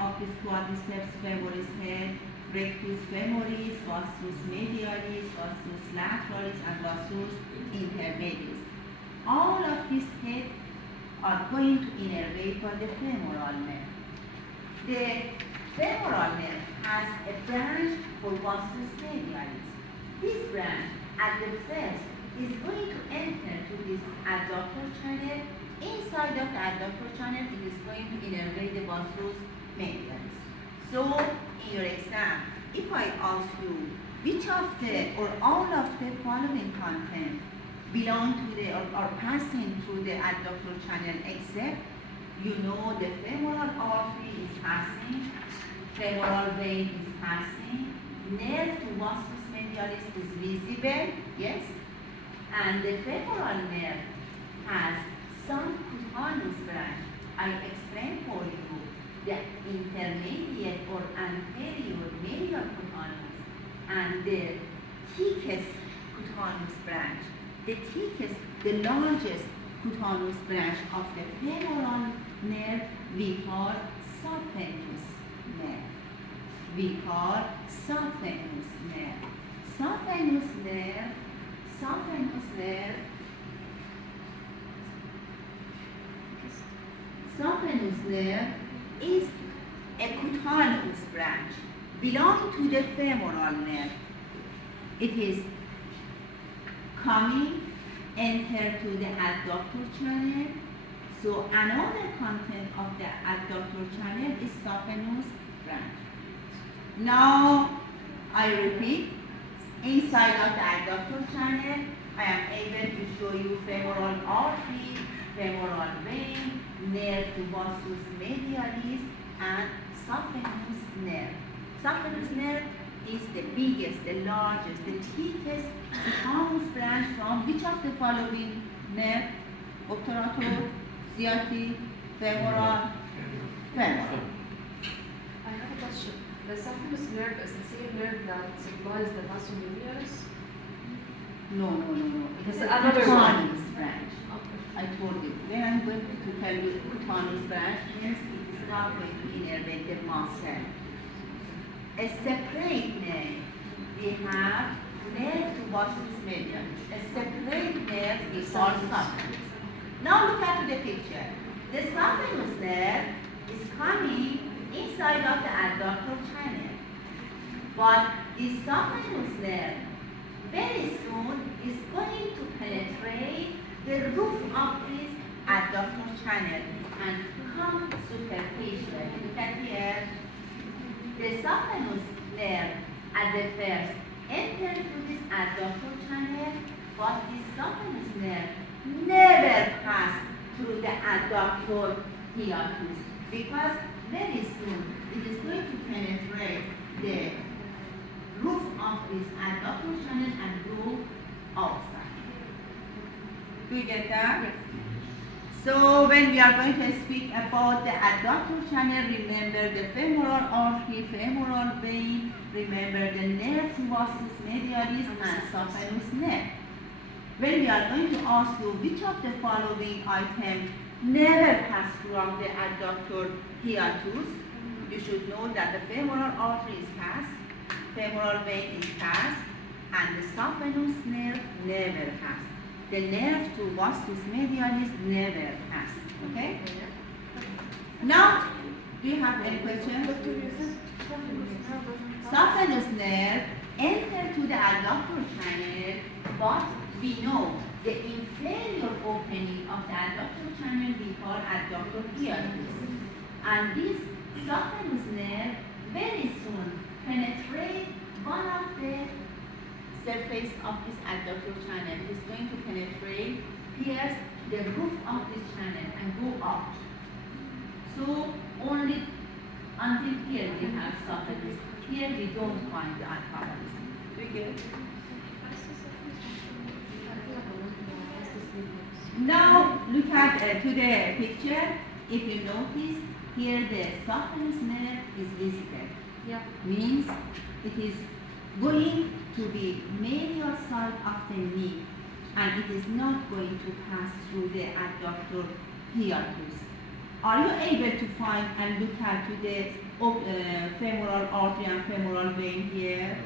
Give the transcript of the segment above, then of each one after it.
of this quadriceps femoris head, rectus femoris, vastus medialis, vastus lateralis, and vastus intermedius. All of these heads are going to innervate by the femoral nerve. The femoral nerve has a branch for vastus medialis. This branch at the first is going to enter to this adductor channel. Inside of the adductor channel, it is going to innervate the vastus medialis. So, in your exam, if I ask you which of the or all of the following content belong to the or are passing through the adductor channel, except you know the femoral artery is passing, femoral vein is passing, nerve to vastus medialis is visible, yes, and the femoral nerve has some cutaneous branch. I explained for you the intermediate or anterior medial cutaneous and the thickest cutaneous branch. The thickest, the largest cutaneous branch of the femoral nerve we call saphenous nerve. We call saphenous nerve. Saphenous nerve is a cutaneous branch belonging to the femoral nerve. It is coming, enter to the adductor channel. So another content of the adductor channel is saphenous branch. Now I repeat, inside of the adductor channel, I am able to show you femoral artery, femoral vein, nerve to vastus medialis, and saphenous nerve. Saphenous nerve is the biggest, the largest, the thickest cutaneous branch from which of the following nerve? Obturator, sciatic, femoral, femoral. I have a question. The saphenous nerve is the same nerve that supplies the vastus medialis? No. It is a another cutaneous branch. Okay. I told you. When I'm going to tell you cutaneous branch, means it is not going to innervate the muscle. A separate nerve, we have nerve to vastus medialis. A separate nerve is called saphenous. Now look at the picture. The saphenous nerve is coming inside of the adductor channel. But the saphenous nerve very soon is going to penetrate the roof of this adductor channel and come superficially. Look at here. The saphenous nerve at the first enter to this adductor channel, but this saphenous nerve never pass through the adductor hiatus because very soon it is going to penetrate the roof of this adductor channel and go outside. Do you get that? Yes. So when we are going to speak about the adductor channel, remember the femoral artery, femoral vein, remember the nerve to vastus medialis and saphenous nerve. When we are going to ask you which of the following items never pass from the adductor hiatus, you should know that the femoral artery is passed, femoral vein is passed, and the saphenous nerve never passed. The nerve to vastus medialis never passed. Okay? Now, do you have any questions? Saphenous nerve enter to the adductor channel, but we know the inferior opening of the adductor channel we call adductor hiatus. And this saphenous nerve very soon penetrate one of the surface of this adductor channel. It is going to penetrate, pierce the roof of this channel and go out. So only until here we have saphenous. Here we don't find the alcoholism. Do you get it? Now look at to the picture. If you notice, here the saphenous nerve is visible. Yeah. Means it is going to be medial side of the knee, and it is not going to pass through the adductor hiatus. Are you able to find and look at to the femoral artery and femoral vein here?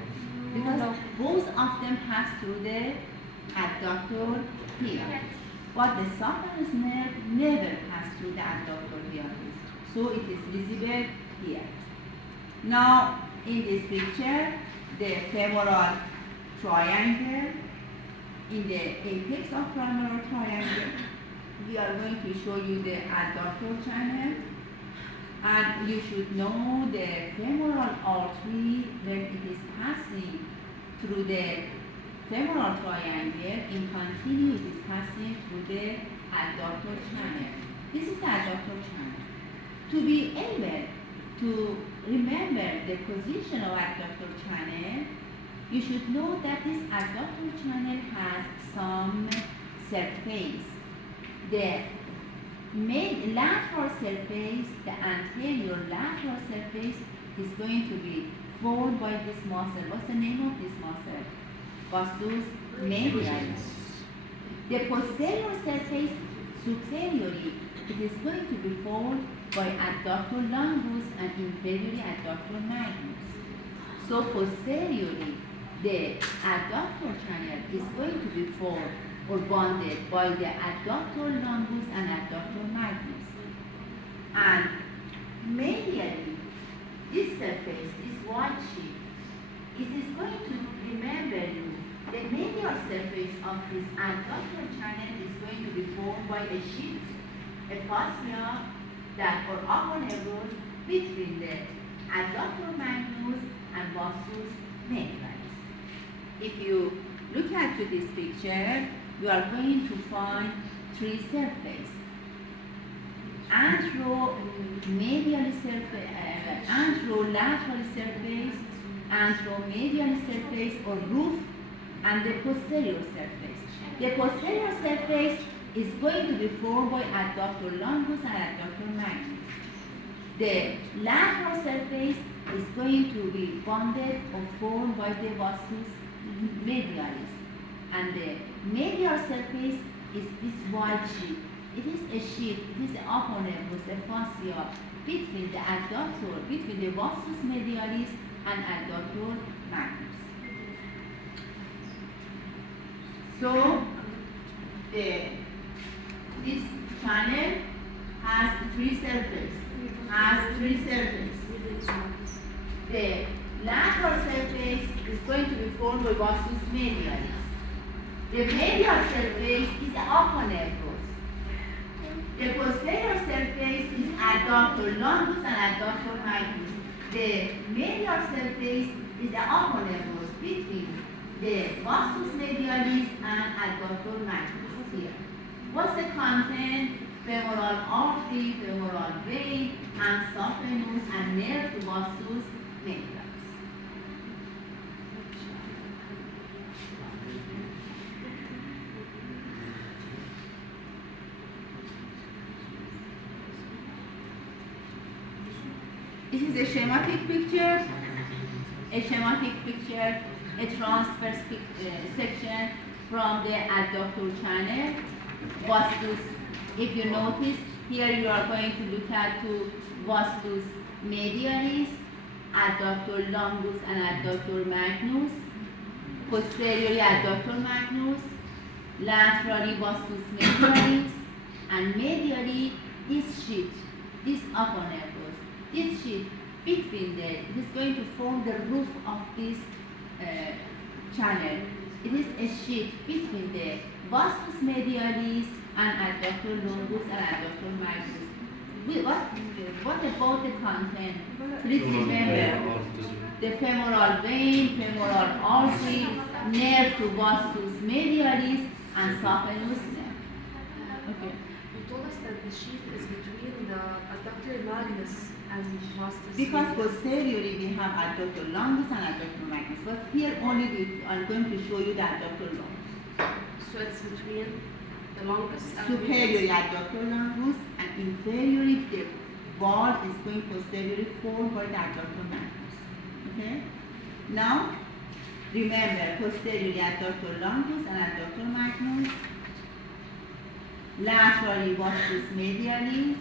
Because No. both of them pass through the adductor here. But the saphenous nerve never pass through the adductor here. So it is visible here. Now, in this picture, the femoral triangle, in the apex of femoral triangle, we are going to show you the adductor channel. And you should know the femoral artery when it is passing through the femoral triangle, in continue it is passing through the adductor channel. This is the adductor channel. To be able to remember the position of adductor channel, you should know that this adductor channel has some surface. The main lateral surface, the anterior lateral surface, is going to be formed by this muscle. What's the name of this muscle? Vastus medialis. The posterior surface, superiorly, it is going to be formed by adductor longus and inferiorly adductor magnus. So posteriorly, the adductor channel is going to be formed or bonded by the adductor longus and adductor magnus. And medially, this surface, this white sheet, it is going to remember you. The medial surface of this adductor channel is going to be formed by a sheet, a fascia that or aponeurose between the adductor magnus and vastus medialis. If you look at this picture, you are going to find three surfaces: anteromedial surface, anterolateral surface, anteromedial surface or roof, and the posterior surface. The posterior surface is going to be formed by adductor longus and adductor magnus. The lateral surface is going to be bonded or formed by the vastus medialis. And the medial surface is this white sheet. It is a sheet, it is the aponeurose, the fascia between the adductor, between the vastus medialis and adductor magnus. So, this channel has three surfaces. The lateral surface is going to be formed by vastus medialis. The medial surface is the aponeurose. The posterior surface is adductor longus and adductor magnus. The medial surface is the aponeurose between the vastus medialis and adductor magnus here. What's the content? Femoral artery, femoral vein, and saphenous and nerve to vastus medialis. This is a schematic picture, a transverse section from the adductor channel, vastus. If you notice, here you are going to look at to vastus medialis, adductor longus and adductor magnus, posteriorly adductor magnus, laterally vastus medialis, and medially this sheet, this aponeurose. This sheet between it is going to form the roof of this channel. It is a sheet between the vastus medialis and adductor longus and adductor magnus. What about the content? Please remember the femoral vein, femoral artery, nerve to vastus medialis, and saphenous nerve. Okay. You told us that the sheath is between the adductor magnus and vastus. Because posteriorly we have adductor longus and adductor magnus, but here only we are going to show you the adductor longus. So it's between the longus and Superiorly adductor longus and inferiorly the wall is going posteriorly formed by the adductor magnus. Okay? Now remember posteriorly adductor longus and adductor magnus, laterally vastus medialis,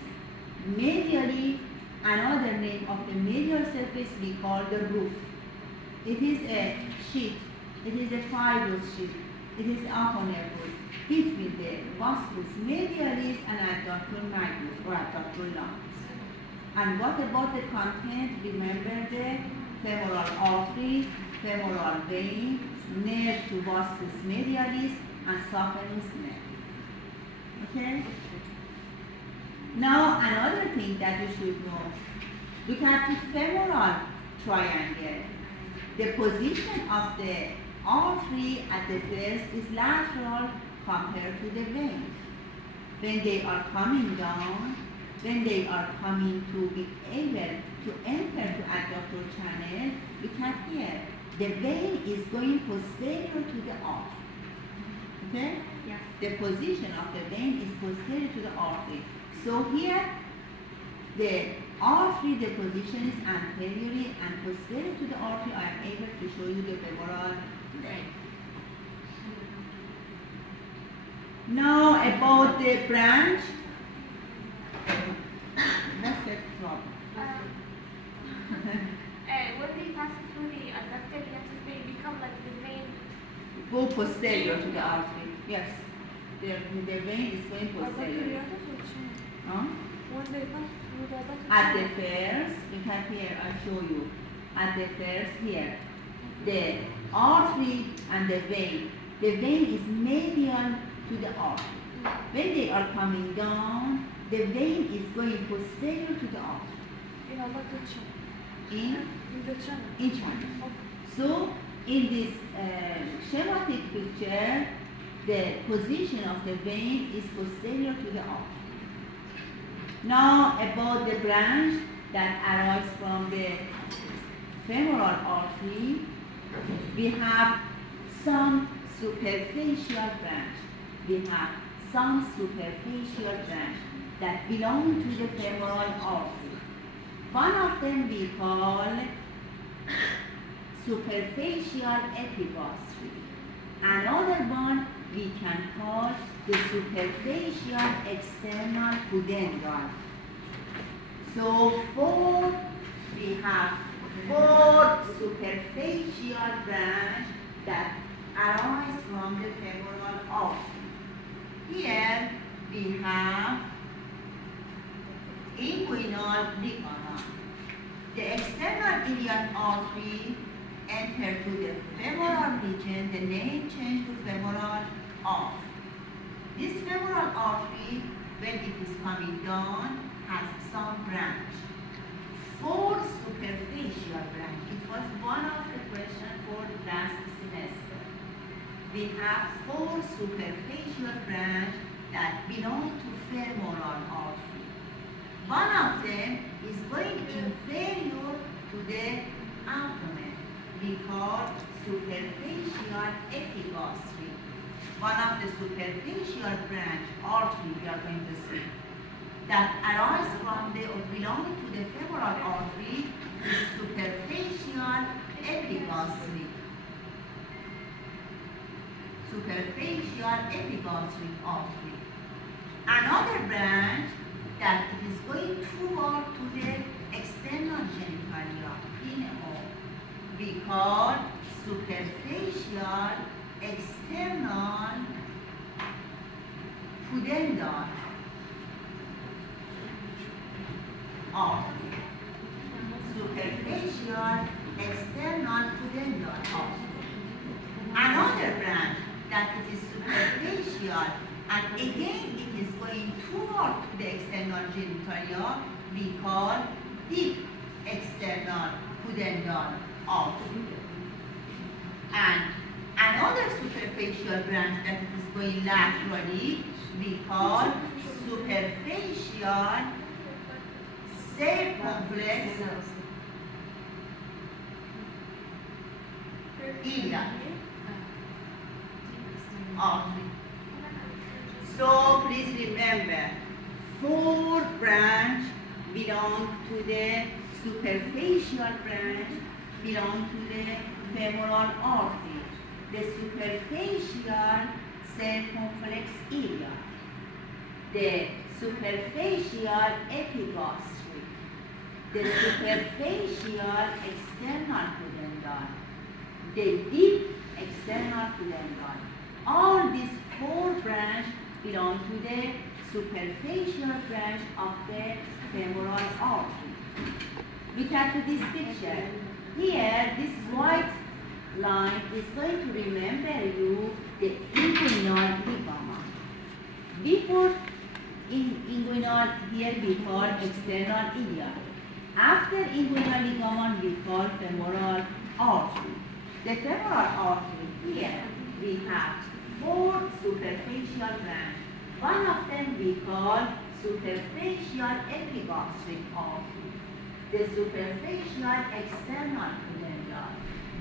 medially, another name of the medial surface we call the roof. It is a sheet, it is a fibrous sheet, it is aponeurosis between the vastus medialis and adductor magnus or adductor longus. And what about the content? Remember the femoral artery, femoral vein, nerve to vastus medialis, and saphenous nerve. Okay? Now another thing that you should know. Look at the femoral triangle. The position of the artery at the first is lateral compared to the vein. When they are coming down, when they are coming to be able to enter to adductor channel, look at here. The vein is going posterior to the artery. Okay? Yes. The position of the vein is posterior to the artery. So here, the artery, the position is anteriorly and posterior to the artery. I am able to show you the femoral vein. Now about the branch. What's the problem? When they pass through the adductor hiatus, they become like the vein. Go posterior to the artery. Yes. The vein is going posterior. Huh? When they pass through the adductor. At the first, look at here, I'll show you. At the first here, the artery and the vein is medial to the artery. When they are coming down, the vein is going posterior to the artery. In adductor channel. In the channel. each one. So, in this schematic picture, the position of the vein is posterior to the artery. Now, about the branch that arises from the femoral artery, we have some superficial branch. We have some superficial branch that belong to the femoral artery. One of them we call superficial epigastry. Another one we can call the superficial external pudendal. So we have four superficial branches that arise from the femoral artery. Here we have inguinal ligament. The external iliac artery enter to the femoral region, the name changed to femoral artery. This femoral artery, when it is coming down, has some branch. Four superficial branch. It was one of the questions for last semester. We have four superficial branch that belong to femoral artery. One of them is going inferior to the abdomen. We call superficial epigastry. One of the superficial branch artery we are going to see that arise from the or belong to the femoral artery is superficial epigastry. Superficial epigastric artery. Another branch that it is going toward to the external genitalia, pineal, we call superficial external pudendal artery. Superficial external pudendal artery. Another branch that it is superficial and again it is going toward to the external genitalia, we call deep external pudendal artery. And another superficial branch that it is going laterally, we call superficial circumflex iliac artery. So please remember, four branch belong to the superficial branch belong to the femoral artery. The superficial circumflex iliac. The superficial epigastric, the superficial external pudendal, the deep external pudendal. All these four branches belong to the superficial branch of the femoral artery. Look at this picture. Here, this white line is going to remember you the inguinal ligament. Before inguinal, here we call external iliac. After inguinal ligament, we call femoral artery. The femoral artery, here we have four superficial branches. One of them we call superficial epigastric artery, the superficial external pudendal,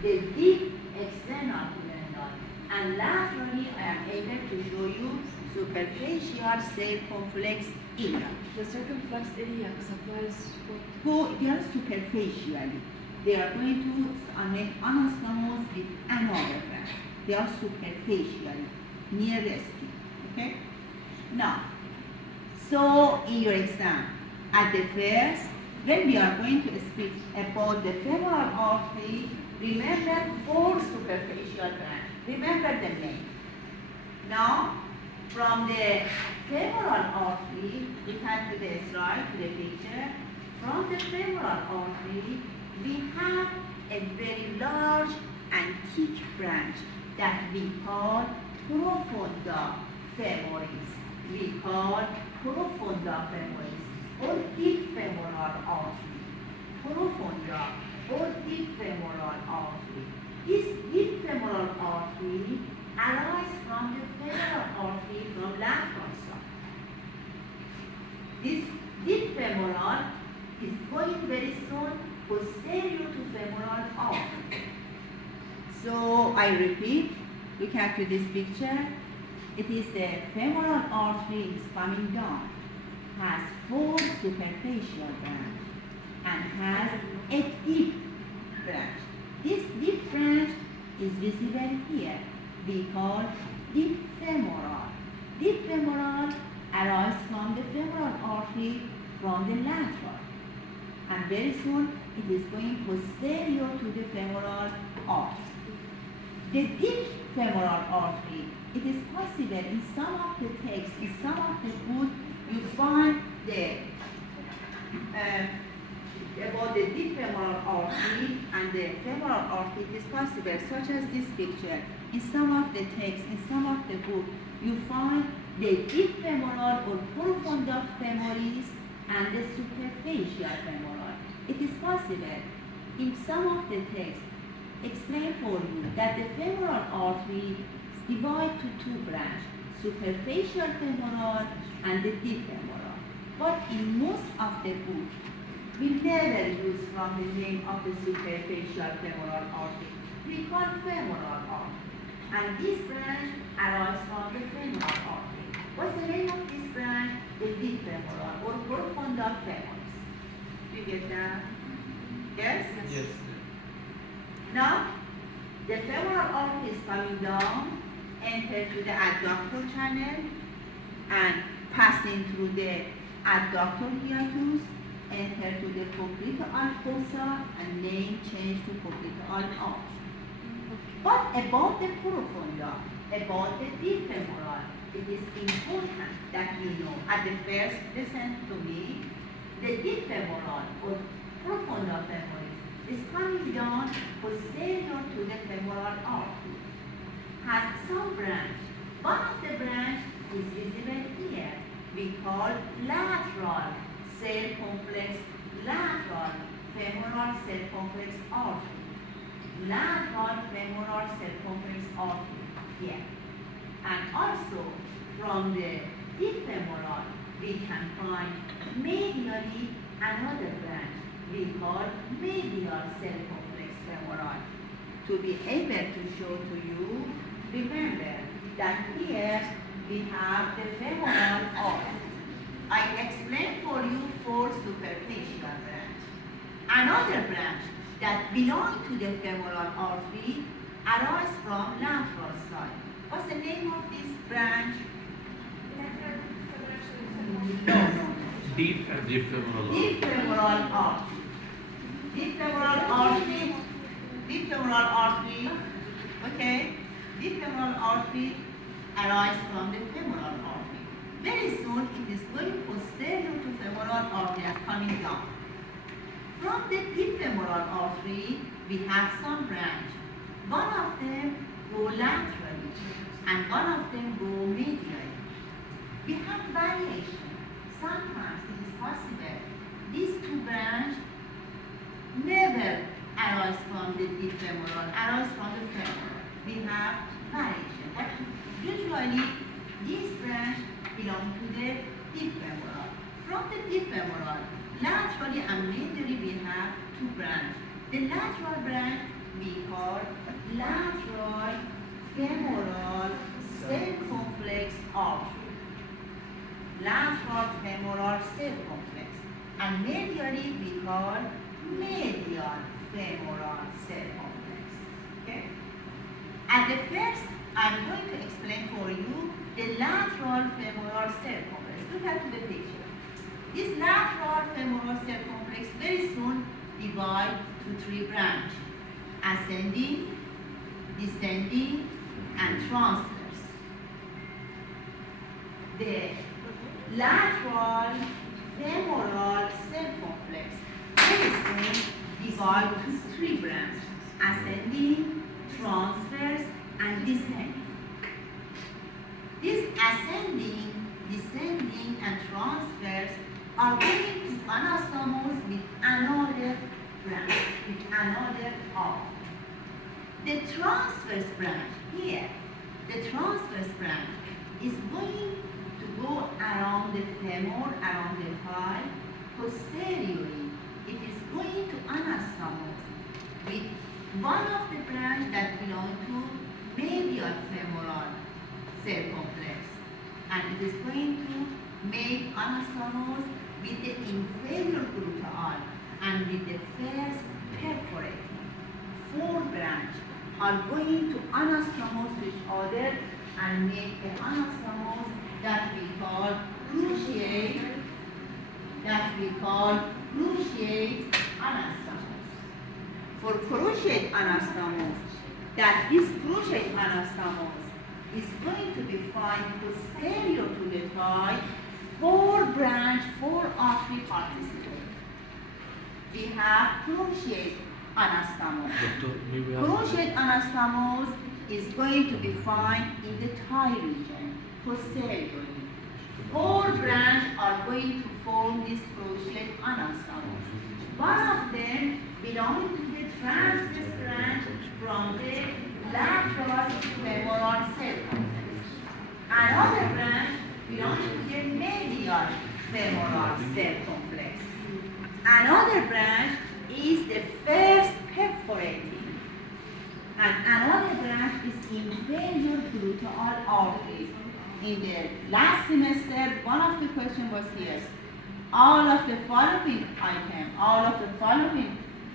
the deep external pudendal, and laterally I am able to show you superficial circumflex iliac. The circumflex iliac supplies what? They are superficially. They are going to make anastomose with another branch. They are superficially near the skin. Okay? Now, so in your exam, at the first, when we are going to speak about the femoral artery, remember four superficial branches. Remember the name. Now, from the femoral artery, we come to the slide, to the picture. From the femoral artery, we have a very large and thick branch that we call profunda femoris. We call profunda femoris or deep femoral artery. Profunda or deep femoral artery. This deep femoral artery arises from the femoral artery from lateral side. This deep femoral is going very soon posterior to femoral artery. So I repeat, look at this picture. It is the femoral artery is coming down, has four superficial branches, and has a deep branch. This deep branch is visible here. We call deep femoral. Deep femoral arises from the femoral artery from the lateral. And very soon it is going posterior to the femoral artery. The deep femoral artery, it is possible in some of the texts, in some of the books, you find the about the deep femoral artery and the femoral artery. It is possible, such as this picture. In some of the texts, in some of the books, you find the deep femoral or profunda femoris and the superficial femoral. It is possible in some of the texts explain for you that the femoral artery is divided to two branches, superficial femoral and the deep femoral. But in most of the books, we never use from the name of the superficial femoral artery. We call femoral artery. And this branch arises from the femoral artery. What's the name of this branch? The deep femoral or profunda femoris. You get that? Yes? Yes. Now, the femoral artery is coming down, enter to the adductor channel, and passing through the adductor hiatus, enter to the popliteal fossa, and name change to popliteal artery. But about the profunda, about the deep femoral, it is important that you know. At the first, listen to me. The deep femoral or profunda femoris is coming down posterior to the femoral artery. Has some branch. One of the branch is visible here. We call lateral circumflex, lateral femoral circumflex artery. Lateral femoral circumflex artery here. And also from the deep femoral, we can find medially another branch we call medial circumflex femoral. To be able to show to you, remember that here we have the femoral artery. I explained for you four superficial branches. Another branch that belongs to the femoral artery arises from lateral side. What's the name of this branch? No. Deep femoral artery. Deep femoral artery. Deep femoral artery. Deep femoral artery. Okay. Deep femoral artery arises from the femoral artery. Very soon it is going posterior to femoral artery as coming down. From the deep femoral artery, we have some branch. One of them go laterally and one of them go medially. We have variation. Sometimes it is possible these two branches never arise from the deep femoral, arise from the femoral. We have variation. But usually these branches belong to the deep femoral. From the deep femoral, laterally and medially we have two branches. The lateral branch we call lateral femoral circumflex artery. Lateral femoral circumflex. And medially we call medial femoral circumflex. Okay? At the first, I'm going to explain for you the lateral femoral circumflex. Look at the picture. This lateral femoral circumflex very soon divide to three branches: ascending, descending, and transverse. The lateral femoral circumflex very soon divide to three branches: ascending, transverse, and descending. This ascending, descending, and transverse are going to anastomose with another branch, with another arm. The transverse branch here, the transverse branch is going to go around the femur, around the thigh. Posteriorly, it is going to anastomose with one of the branch that belong to medial femoral circumflex, and it is going to make anastomose with the inferior gluteal and with the first perforating. Four branches are going to anastomose each other and make an anastomose that we call cruciate, anastomose. For cruciate anastomose, that this cruciate anastomose is going to be found posterior to the thigh, four artery participate. We have cruciate anastomose. Doctor, may we have Cruciate anastomose is going to be found in the thigh region, posteriorly. Four branches are going to form this cruciate anastomose. One of them belongs to the transverse branch from the lateral femoral circumflex. Another branch belongs to the medial femoral circumflex. Another branch is the first perforating. And another branch is inferior gluteal arteries. In the last semester, one of the questions was here. All of the following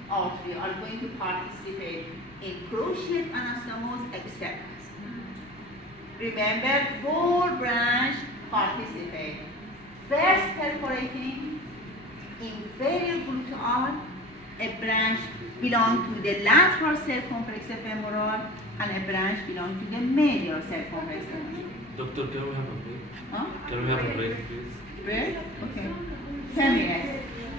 arteries are going to participate in cruciate anastomose except. Remember, four branches participate. First perforating, inferior gluteal, a branch belongs to the lateral circumflex femoral, and a branch belongs to the medial circumflex femoral. Doctor, can we have a break? Huh? Can we have a break, please? Break? Okay. 10 minutes.